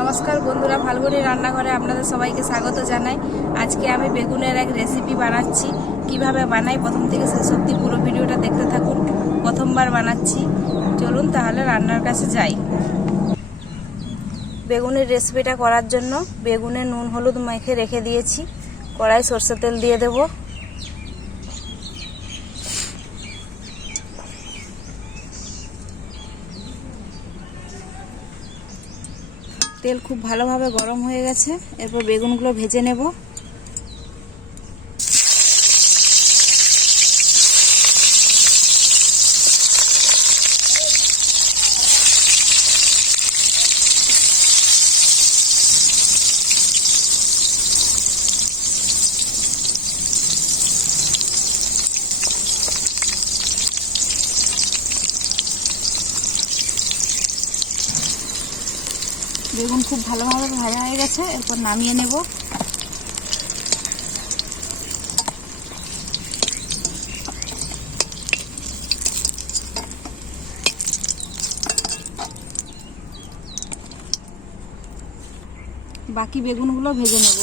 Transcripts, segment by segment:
নমস্কার বন্ধুরা, ফাল্গুনি রান্নাঘরে আপনাদের সবাইকে স্বাগত জানাই। আজকে আমি বেগুনের এক রেসিপি বানাচ্ছি। কীভাবে বানাই? প্রথম থেকে শেষ অবধি পুরো ভিডিওটা দেখতে থাকুন। প্রথমবার বানাচ্ছি। চলুন তাহলে রান্নার কাছে যাই। বেগুনের রেসিপিটা করার জন্য বেগুনে নুন, হলুদ মেখে রেখে দিয়েছি। কড়াই সর্ষে তেল দিয়ে দেবো। তেল খুব ভালোভাবে গরম হয়ে গেছে। এরপর বেগুনগুলো ভেজে নেব। বেগুন খুব ভালোভাবে ভাজা হয়ে গেছে এরপর নামিয়ে নেব। বাকি বেগুনগুলো ভেজে নেব।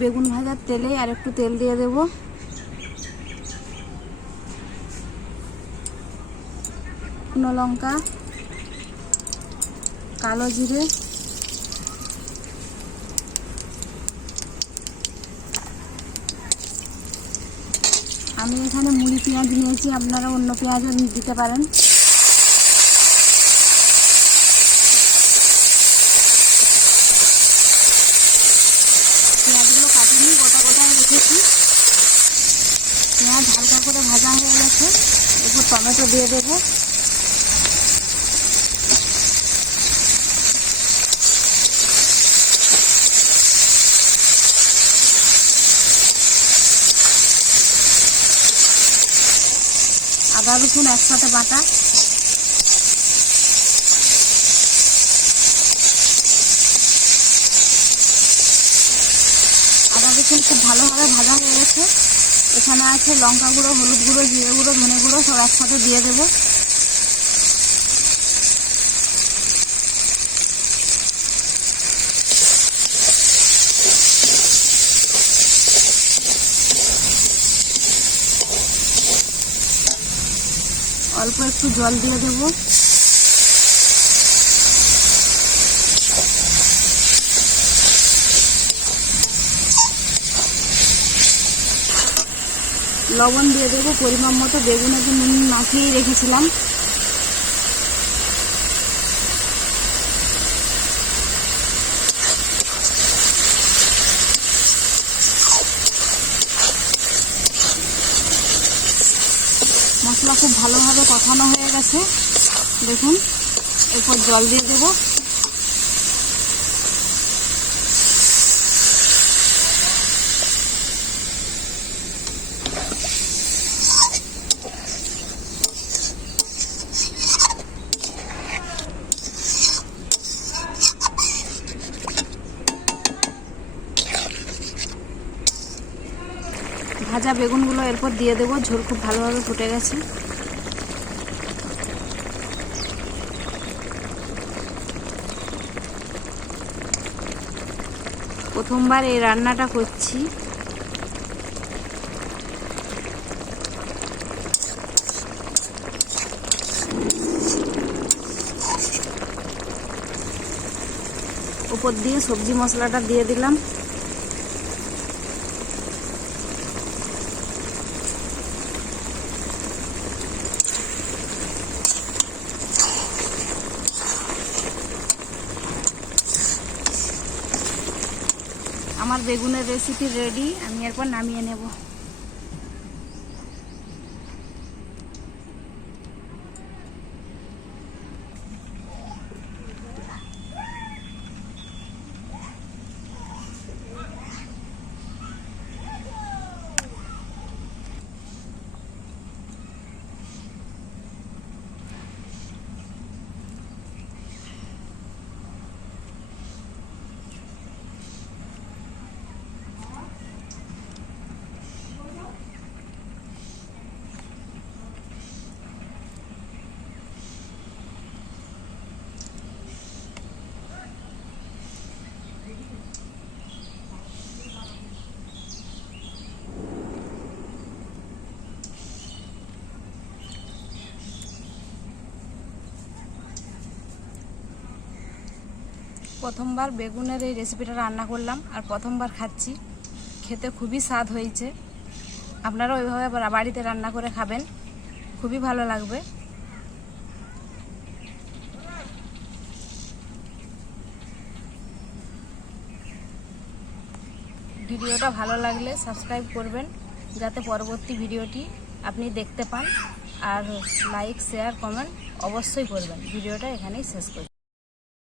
বেগুন ভাজার তেলে আর একটু তেল দিয়ে দেব। শুকনো লঙ্কা, কালো জিরে, আমি এখানে মুড়ি পেঁয়াজ নিয়েছি, আপনারা অন্য পেঁয়াজও দিতে পারেন। পেঁয়াজ হালকা করে ভাজা হয়ে গেছে, এরপর টমেটো দিয়ে দেবো। আদা, রসুন একসাথে বাটা। আদা, রসুন খুব ভালোভাবে ভাজা হয়ে গেছে। এখানে আছে লঙ্কা গুঁড়ো, হলুদ গুঁড়ো, জিরে গুঁড়ো, ধনে গুঁড়ো, সব একসাথে দিয়ে দেবো। অল্প একটু জল দিয়ে দেবো। লবণ দিয়ে দেবো, পরিমাণ মতো বেগুনে যে নুন মাখিয়েই রেখেছিলাম। মশলা খুব ভালোভাবে কষানো হয়ে গেছে। দেখুন, এরপর জল দিয়ে দেবো। ভাজা বেগুনগুলো এরপর দিয়ে দেবো। ঝোল খুব ভালোভাবে ফুটে গেছে। প্রথমবার এই রান্নাটা করছি। উপর দিয়ে সবজি মশলাটা দিয়ে দিলাম। বেগুনের রেসিপি রেডি আমি এরপর নামিয়ে নেব। প্রথমবার বেগুনের এই রেসিপিটা রান্না করলাম আর প্রথমবার খাচ্ছি। খেতে খুবই স্বাদ হয়েছে। আপনারা ওইভাবে বাড়িতে রান্না করে খাবেন। খুবই ভালো লাগবে। ভিডিওটা ভালো লাগলে সাবস্ক্রাইব করবেন, যাতে পরবর্তী ভিডিওটি আপনি দেখতে পান। আর লাইক শেয়ার কমেন্ট অবশ্যই করবেন। ভিডিওটা এখানেই শেষ করি।